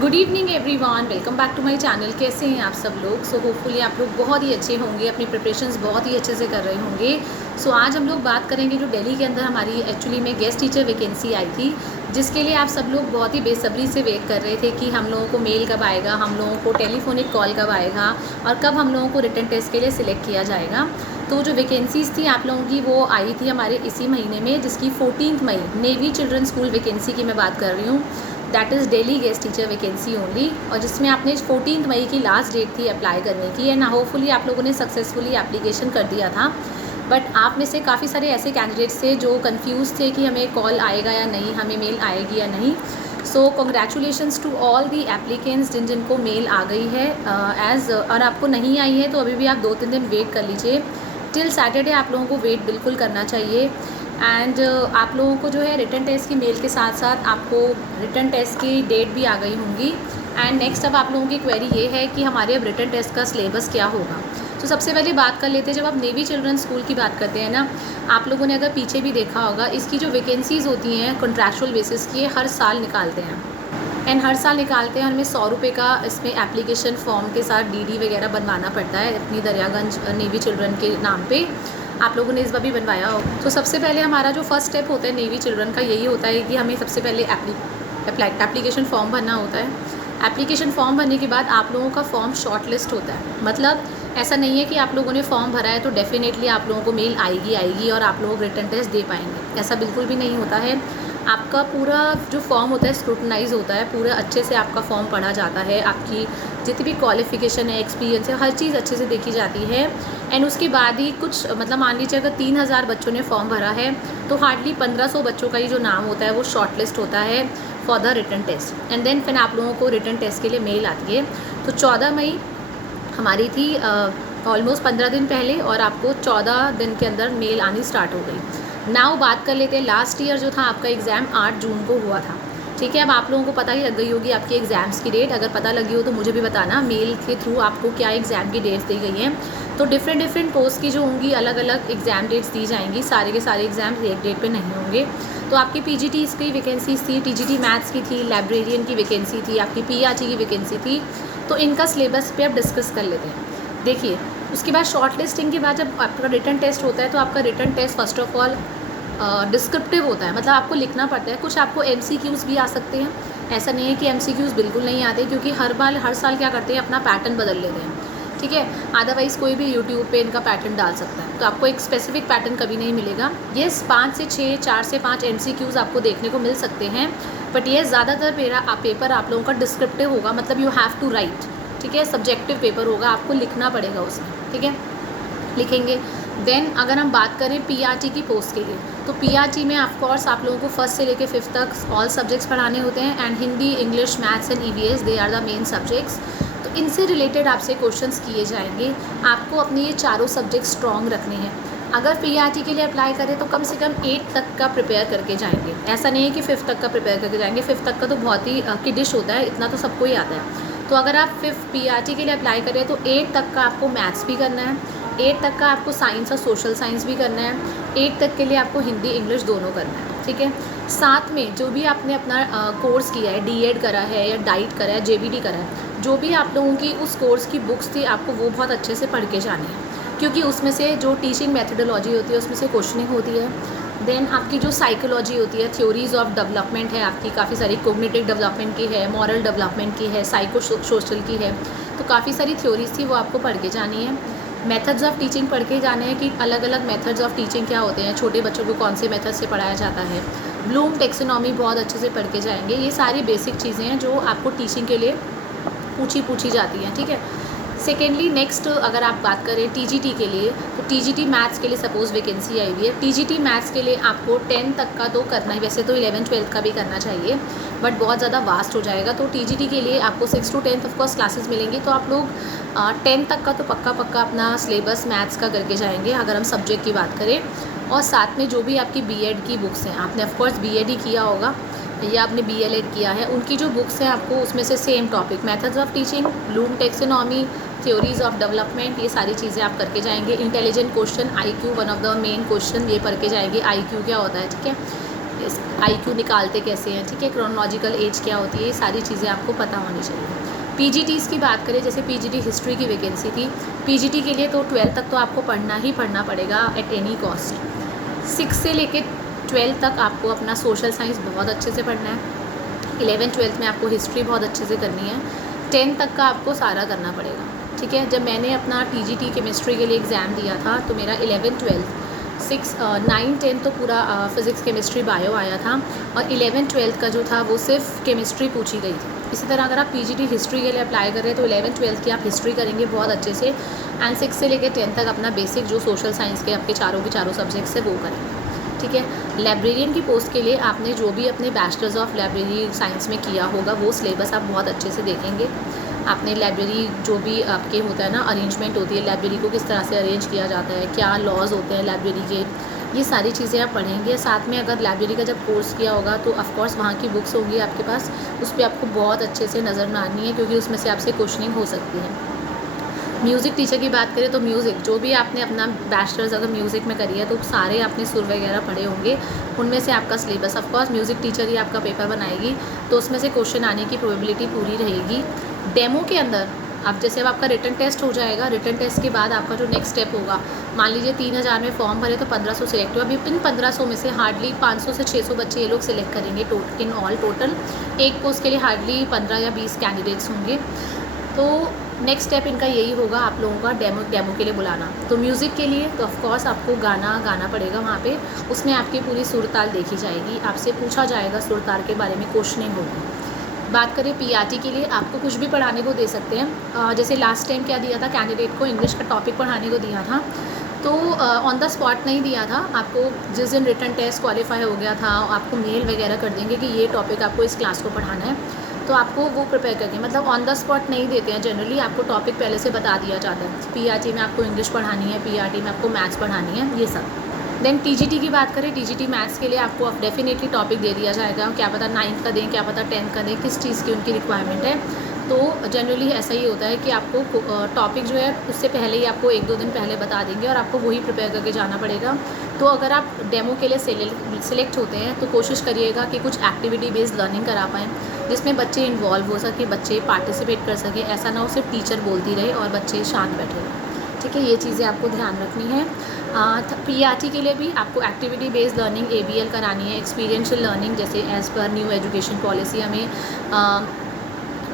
Good evening everyone, welcome back to my channel. कैसे हैं आप सब लोग? सो होपफुली आप लोग बहुत ही अच्छे होंगे, अपनी प्रिपरेशंस बहुत ही अच्छे से कर रहे होंगे। सो आज हम लोग बात करेंगे जो दिल्ली के अंदर हमारी एक्चुअली में गेस्ट टीचर वैकेंसी आई थी, जिसके लिए आप सब लोग बहुत ही बेसब्री से वेट कर रहे थे कि हम लोगों को मेल कब आएगा, हम लोगों को टेलीफोनिक कॉल कब आएगा और कब हम लोगों को रिटन टेस्ट के लिए सिलेक्ट किया जाएगा। तो जो वैकेंसीज़ थी आप लोगों की वो आई थी हमारे इसी महीने में, जिसकी 14 मई नेवी चिल्ड्रन स्कूल वैकेंसी की मैं बात कर रही हूँ। That is daily guest teacher vacancy only, और जिसमें आपने 14 मई की लास्ट डेट थी अप्लाई करने की, एंड होपफुली आप लोगों ने सक्सेसफुली एप्लीकेशन कर दिया था। बट आप में से काफ़ी सारे ऐसे कैंडिडेट्स थे जो कंफ्यूज थे कि हमें कॉल आएगा या नहीं, हमें मेल आएगी या नहीं। So congratulations to all the applicants जिनको मेल आ गई है और आपको नहीं आई है तो अभी भी आप 2-3 दिन वेट कर लीजिए। टिल सैटरडे आप लोगों को वेट बिल्कुल करना चाहिए। एंड आप लोगों को जो है रिटन टेस्ट की मेल के साथ साथ आपको रिटन टेस्ट की डेट भी आ गई होंगी। एंड नेक्स्ट अब आप लोगों की क्वेरी ये है कि हमारे अब रिटन टेस्ट का सिलेबस क्या होगा। तो सबसे पहले बात कर लेते हैं, जब आप नेवी चिल्ड्रन स्कूल की बात करते हैं ना, आप लोगों ने अगर पीछे भी देखा होगा, इसकी जो वैकेंसीज़ होती हैं कॉन्ट्रैक्चुअल बेसिस की, हर साल निकालते हैं। एंड हर साल निकालते हैं, हमें 100 रुपये का इसमें एप्लीकेशन फॉर्म के साथ डीडी वगैरह बनवाना पड़ता है अपनी दरियागंज नेवी चिल्ड्रन के नाम पे। आप लोगों ने इस बार भी बनवाया हो। तो सबसे पहले हमारा जो फर्स्ट स्टेप होता है नेवी चिल्ड्रन का, यही होता है कि हमें सबसे पहले एप्लीकेशन फॉर्म भरना होता है। एप्लीकेशन फॉर्म भरने के बाद आप लोगों का फॉर्म शॉर्ट लिस्ट होता है। मतलब ऐसा नहीं है कि आप लोगों ने फॉर्म भरा है तो डेफिनेटली आप लोगों को मेल आएगी और आप लोग रिटन टेस्ट दे पाएंगे, ऐसा बिल्कुल भी नहीं होता है। आपका पूरा जो फॉर्म होता है स्क्रूटनाइज होता है, पूरा अच्छे से आपका फॉर्म पढ़ा जाता है, आपकी जितनी भी क्वालिफिकेशन है, एक्सपीरियंस है, हर चीज़ अच्छे से देखी जाती है। एंड उसके बाद ही कुछ मतलब मान लीजिए अगर 3000 बच्चों ने फॉर्म भरा है तो हार्डली 1500 बच्चों का ही जो नाम होता है वो शॉर्ट लिस्ट होता है for the written test. And then फिर आप लोगों को रिटन टेस्ट के लिए मेल आती है। तो 14 मई हमारी थी ऑलमोस्ट 15 दिन पहले, और आपको 14 दिन के अंदर मेल आनी स्टार्ट हो गई। नाउ बात कर लेते हैं, लास्ट ईयर जो था आपका एग्ज़ाम 8 जून को हुआ था। ठीक है, अब आप लोगों को पता ही लग गई होगी आपकी एग्ज़ाम्स की डेट। अगर पता लगी हो तो मुझे भी बताना मेल के थ्रू आपको क्या एग्ज़ाम की डेट्स दी गई हैं। तो डिफरेंट पोस्ट की जो होंगी अलग अलग एग्ज़ाम डेट्स दी जाएंगी, सारे के सारे एग्ज़ाम एक डेट पे नहीं होंगे। तो आपकी पीजीटी की वैकेंसीज थी, टीजीटी मैथ्स की थी, लाइब्रेरियन की वैकेंसी थी, आपकी पीआरटी की वैकेंसी थी। तो इनका सिलेबस पे अब डिस्कस कर लेते हैं। देखिए, उसके बाद शॉर्ट लिस्टिंग के बाद जब आपका रिटन टेस्ट होता है तो आपका written test first of all descriptive होता है, मतलब आपको लिखना पड़ता है। कुछ आपको एमसीक्यूज़ भी आ सकते हैं, ऐसा नहीं है कि एमसीक्यूज़ बिल्कुल नहीं आते, क्योंकि हर साल क्या करते हैं अपना पैटर्न बदल लेते हैं। ठीक है, अदरवाइज़ कोई भी यूट्यूब पे इनका पैटर्न डाल सकता है, तो आपको एक स्पेसिफिक पैटर्न कभी नहीं मिलेगा। येस, 5 से 6, 4 से 5 एमसीक्यूज़ आपको देखने को मिल सकते हैं, बट ये ज़्यादातर पेपर आप लोगों का डिस्क्रिप्टिव होगा, मतलब यू हैव टू राइट। ठीक है, सब्जेक्टिव पेपर होगा, आपको लिखना पड़ेगा उसमें। ठीक है, लिखेंगे। देन अगर हम बात करें पीआरटी की पोस्ट के लिए, तो पीआरटी में ऑफकोर्स आप लोगों को फर्स्ट से लेकर 5th तक ऑल सब्जेक्ट्स पढ़ाने होते हैं, and Hindi, English, maths and EVS, they are the main subjects. तो इनसे रिलेटेड आपसे क्वेश्चंस किए जाएंगे। आपको अपने ये चारों सब्जेक्ट स्ट्रॉन्ग रखने हैं। अगर पीआरटी के लिए अप्लाई करें तो कम से कम 8 तक का प्रिपेयर करके जाएंगे। ऐसा नहीं है कि 5th तक का प्रिपेयर करके जाएंगे, 5th तक का तो बहुत ही किडिश होता है, इतना तो सबको ही आता है। तो अगर आप 5th पीआरटी के लिए अप्लाई करें तो 8 तक का आपको मैथ्स भी करना है, 8 तक का आपको साइंस और सोशल साइंस भी करना है, 8 तक के लिए आपको हिंदी इंग्लिश दोनों करना है। ठीक है, साथ में जो भी आपने अपना कोर्स किया है, डीएड करा है या डाइट करा है, जेबीडी करा है, जो भी आप लोगों की उस कोर्स की बुक्स थी आपको वो बहुत अच्छे से पढ़ के जानी है, क्योंकि उसमें से जो टीचिंग मेथडोलॉजी होती है उसमें से क्वेश्चनिंग होती है। देन आपकी जो साइकोलॉजी होती है, थ्योरीज ऑफ डेवलपमेंट है आपकी, काफ़ी सारी कोग्निटिव डेवलपमेंट की है, मॉरल डेवलपमेंट की है, साइको सोशल की है, तो काफ़ी सारी थ्योरीज थी वो आपको पढ़ के जानी है। मेथड्स ऑफ टीचिंग पढ़ के जाने हैं कि अलग अलग मेथड्स ऑफ टीचिंग क्या होते हैं, छोटे बच्चों को कौन से मेथड से पढ़ाया जाता है। ब्लूम टेक्सोनॉमी बहुत अच्छे से पढ़ के जाएंगे। ये सारी बेसिक चीज़ें हैं जो आपको टीचिंग के लिए पूछी जाती हैं। ठीक है, सेकेंडली नेक्स्ट अगर आप बात करें टीजीटी के लिए, तो टीजीटी मैथ्स के लिए सपोज़ वैकेंसी आई हुई है। टीजीटी मैथ्स के लिए आपको 10 तक का तो करना ही, वैसे तो 11th-12th का भी करना चाहिए, बट बहुत ज़्यादा वास्ट हो जाएगा। तो टीजीटी के लिए आपको 6 to 10th of course classes मिलेंगी, तो आप लोग 10 तक का तो पक्का अपना सिलेबस मैथ्स का करके जाएंगे अगर हम सब्जेक्ट की बात करें। और साथ में जो भी आपकी बीएड की बुक्स हैं, आपने ऑफकोर्स बीएड ही किया होगा या आपने बीएलएड किया है, उनकी जो बुक्स हैं आपको उसमें से same topic, methods of teaching, Bloom taxonomy, theories of development, ये सारी चीज़ें आप करके जाएंगे। Intelligent question, IQ one of the main question, ये पढ़ के जाएंगे। आईक्यू क्या होता है, ठीक है। इस IQ निकालते कैसे हैं, ठीक है, क्रोनोलॉजिकल एज क्या होती है, ये सारी चीज़ें आपको पता होनी चाहिए। PGTs की बात करें, जैसे PGT हिस्ट्री की वैकेंसी थी, PGT के लिए तो 12th तक तो आपको पढ़ना ही पढ़ना पड़ेगा एट एनी कॉस्ट। 6 से लेके 12th तक आपको अपना सोशल साइंस बहुत अच्छे से पढ़ना है। 11th-12th में आपको हिस्ट्री बहुत अच्छे से करनी है। 10th तक का आपको सारा करना पड़ेगा, ठीक है। जब मैंने अपना TGT केमिस्ट्री के लिए एग्ज़ाम दिया था तो मेरा 11th-12th 9-10 तो पूरा फ़िज़िक्स केमिस्ट्री बायो आया था, और 11th-12th का जो था वो सिर्फ केमिस्ट्री पूछी गई थी। इसी तरह अगर आप PGT हिस्ट्री के लिए अप्लाई कर रहे हैं तो 11th-12th की आप हिस्ट्री करेंगे बहुत अच्छे से, एंड 6 से लेकर 10 तक अपना बेसिक जो सोशल साइंस के आपके चारों के चारों सब्जेक्ट्स है वो करेंगे, ठीक है। लाइब्रेरियन की पोस्ट के लिए आपने जो भी अपने बैचलर्स ऑफ लाइब्रेरी साइंस में किया होगा वो सिलेबस आप बहुत अच्छे से देखेंगे। आपने लाइब्रेरी जो भी आपके होता है ना, अरेंजमेंट होती है लाइब्रेरी को किस तरह से अरेंज किया जाता है, क्या लॉज होते हैं लाइब्रेरी के, ये सारी चीज़ें आप पढ़ेंगे। साथ में अगर लाइब्रेरी का जब कोर्स किया होगा तो ऑफकोर्स वहाँ की बुक्स होंगी आपके पास, उस पर आपको बहुत अच्छे से नज़र मारनी है, क्योंकि उसमें से आपसे क्वेश्चनिंग हो सकती है। म्यूज़िक टीचर की बात करें तो म्यूज़िक जो भी आपने अपना बैचलर्स अगर म्यूज़िक में करी है तो सारे आपने सुर वगैरह पढ़े होंगे, उनमें से आपका सिलेबस ऑफकोर्स म्यूज़िक टीचर ही आपका पेपर बनाएगी, तो उसमें से क्वेश्चन आने की प्रोबेबिलिटी पूरी रहेगी। डेमो के अंदर अब जैसे अब आपका रिटन टेस्ट हो जाएगा, रिटन टेस्ट के बाद आपका जो नेक्स्ट स्टेप होगा, मान लीजिए 3000 में फॉर्म भरे तो 1500 सिलेक्ट हुआ। अभी इन 1500 में से हार्डली 500 से 600 बच्चे ये लोग सिलेक्ट करेंगे इन ऑल टोटल। एक पोस्ट के लिए हार्डली 15 या 20 कैंडिडेट्स होंगे। तो नेक्स्ट स्टेप इनका यही होगा आप लोगों का डेमो के लिए बुलाना। तो म्यूज़िक के लिए तो ऑफकोर्स आपको गाना गाना पड़ेगा वहाँ पे, उसमें आपकी पूरी सुर ताल देखी जाएगी, आपसे पूछा जाएगा सुर ताल के बारे में, क्वेश्चनिंग होगी। बात करें PRT के लिए, आपको कुछ भी पढ़ाने को दे सकते हैं। जैसे लास्ट टाइम क्या दिया था, कैंडिडेट को इंग्लिश का टॉपिक पढ़ाने को दिया था, तो ऑन द स्पॉट नहीं दिया था आपको। जिस दिन रिटन टेस्ट क्वालिफाई हो गया था आपको मेल वगैरह कर देंगे कि ये टॉपिक आपको इस क्लास को पढ़ाना है, तो आपको वो प्रिपेयर करके, मतलब ऑन द स्पॉट नहीं देते हैं जनरली, आपको टॉपिक पहले से बता दिया जाता है। PRT में आपको इंग्लिश पढ़ानी है, PRT में आपको मैथ्स पढ़ानी है, ये सब। देन TGT की बात करें, TGT मैथ्स के लिए आपको डेफिनेटली टॉपिक दे दिया जाएगा, क्या पता 9th का दें, क्या पता 10th का दें, किस चीज़ की उनकी रिक्वायरमेंट है। तो जनरली ऐसा ही होता है कि आपको टॉपिक जो है उससे पहले ही आपको 1-2 दिन पहले बता देंगे और आपको वही प्रिपेयर करके जाना पड़ेगा। तो अगर आप डेमो के लिए सिलेक्ट होते हैं तो कोशिश करिएगा कि कुछ एक्टिविटी बेस्ड लर्निंग करा पाएँ, जिसमें बच्चे इन्वॉल्व हो सके, बच्चे पार्टिसिपेट कर सकें। ऐसा ना हो सिर्फ टीचर बोलती रहे और बच्चे शांत बैठे रहें, ठीक है। ये चीज़ें आपको ध्यान रखनी है। PRT के लिए भी आपको एक्टिविटी बेस्ड लर्निंग ABL करानी है, एक्सपीरियंशियल लर्निंग, जैसे as per new education policy हमें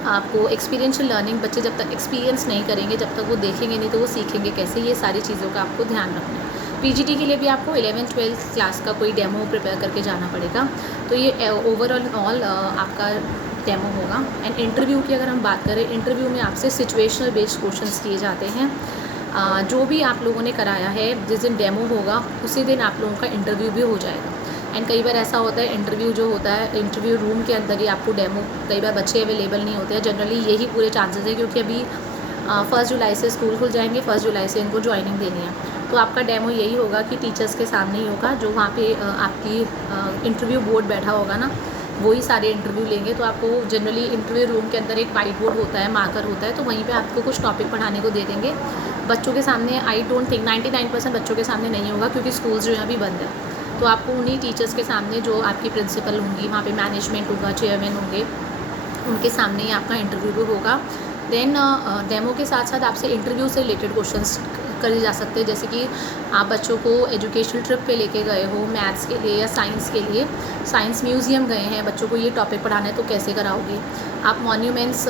आपको एक्सपीरियंशियल लर्निंग, बच्चे जब तक एक्सपीरियंस नहीं करेंगे, जब तक वो देखेंगे नहीं तो वो सीखेंगे कैसे, ये सारी चीज़ों का आपको ध्यान रखना है। PGT के लिए भी आपको 11th-12th क्लास का कोई डेमो प्रिपेयर करके जाना पड़ेगा। तो ये ओवरऑल आपका डेमो होगा। एंड इंटरव्यू की अगर हम बात करें, इंटरव्यू में आपसे सिचुएशनल बेस्ड क्वेश्चंस किए जाते हैं। जो भी आप लोगों ने कराया है, जिस दिन डेमो होगा उसी दिन आप लोगों का इंटरव्यू भी हो जाएगा। एंड कई बार ऐसा होता है इंटरव्यू जो होता है, इंटरव्यू रूम के अंदर ही आपको डेमो, कई बार बच्चे अवेलेबल नहीं होते हैं, जनरली यही पूरे चांसेस है, क्योंकि अभी 1 जुलाई से स्कूल खुल जाएंगे, 1 जुलाई से इनको ज्वाइनिंग देनी है। तो आपका डेमो यही होगा कि टीचर्स के सामने ही होगा, जो वहाँ पे आपकी इंटरव्यू बोर्ड बैठा होगा ना, वही सारे इंटरव्यू लेंगे। तो आपको जनरली इंटरव्यू रूम के अंदर एक वाइट बोर्ड होता है, मार्कर होता है, तो वहीं पे आपको कुछ टॉपिक पढ़ाने को दे देंगे। बच्चों के सामने आई डोंट थिंक 99% बच्चों के सामने नहीं होगा, क्योंकि स्कूल्स जो है अभी बंद है। तो आपको उन्हीं टीचर्स के सामने, जो आपकी प्रिंसिपल होंगी, वहाँ पे मैनेजमेंट होगा, चेयरमैन होंगे, उनके सामने ही आपका इंटरव्यू भी होगा। देन डेमो के साथ साथ आपसे इंटरव्यू से रिलेटेड क्वेश्चंस करे जा सकते हैं, जैसे कि आप बच्चों को एजुकेशनल ट्रिप पे लेके गए हो मैथ्स के लिए या साइंस के लिए, साइंस म्यूज़ियम गए हैं, बच्चों को ये टॉपिक पढ़ाना है तो कैसे कराओगे। आप मॉन्यूमेंट्स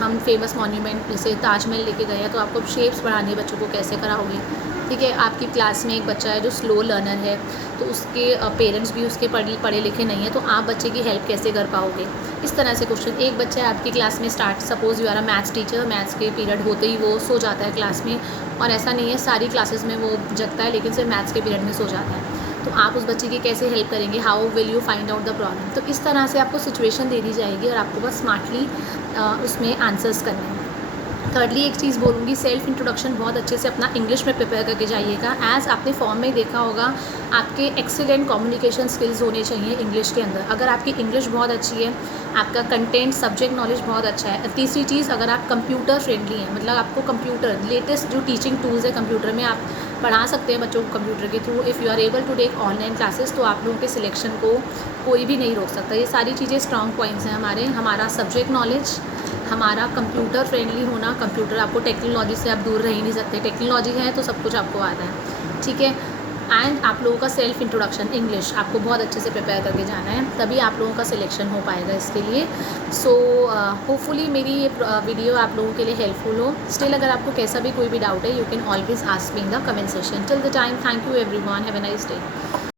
हम फेमस मॉन्यूमेंट जैसे ताजमहल लेके गए हैं, तो आपको शेप्स पढ़ानी है बच्चों को, कैसे कराओगे, ठीक है। आपकी क्लास में एक बच्चा है जो स्लो लर्नर है, तो उसके पेरेंट्स भी उसके पढ़े लिखे नहीं है, तो आप बच्चे की हेल्प कैसे कर पाओगे। इस तरह से क्वेश्चन। एक बच्चा है आपकी क्लास में suppose you are a maths teacher, maths के पीरियड होते ही वो सो जाता है क्लास में, और ऐसा नहीं है सारी क्लासेस में वो जगता है, लेकिन सिर्फ मैथ्स के पीरियड में सो जाता है, तो आप उस बच्चे की कैसे हेल्प करेंगे, how will you find out the problem. तो इस तरह से आपको सिचुएशन दे दी जाएगी और आपको बस स्मार्टली उसमें आंसर्स करने हैं। थर्डली एक चीज़ बोलूँगी, सेल्फ इंट्रोडक्शन बहुत अच्छे से अपना इंग्लिश में प्रिपेयर करके जाइएगा। एज़ आपने फॉर्म में देखा होगा, आपके एक्सीलेंट कम्युनिकेशन स्किल्स होने चाहिए इंग्लिश के अंदर। अगर आपकी इंग्लिश बहुत अच्छी है, आपका कंटेंट सब्जेक्ट नॉलेज बहुत अच्छा है। तीसरी चीज़, अगर आप कंप्यूटर फ्रेंडली हैं, मतलब आपको कंप्यूटर लेटेस्ट जो टीचिंग टूल्स है कंप्यूटर में, आप पढ़ा सकते हैं बच्चों को कंप्यूटर के थ्रू। If you are able to take online classes, तो आप लोगों के सिलेक्शन को कोई भी नहीं रोक सकता। ये सारी चीज़ें स्ट्रॉन्ग पॉइंट्स हैं हमारे। हमारा सब्जेक्ट नॉलेज, हमारा कंप्यूटर फ्रेंडली होना, कंप्यूटर आपको टेक्नोलॉजी से आप दूर रह ही नहीं सकते। टेक्नोलॉजी है तो सब कुछ आपको आता है, ठीक है। एंड आप लोगों का सेल्फ इंट्रोडक्शन इंग्लिश आपको बहुत अच्छे से प्रिपेयर करके जाना है, तभी आप लोगों का सिलेक्शन हो पाएगा इसके लिए। सो होपफुली मेरी ये वीडियो आप लोगों के लिए हेल्पफुल हो। स्टिल अगर आपको कैसा भी कोई भी डाउट है, you can always ask me in the comment section. Till the time, thank you everyone, have a nice day.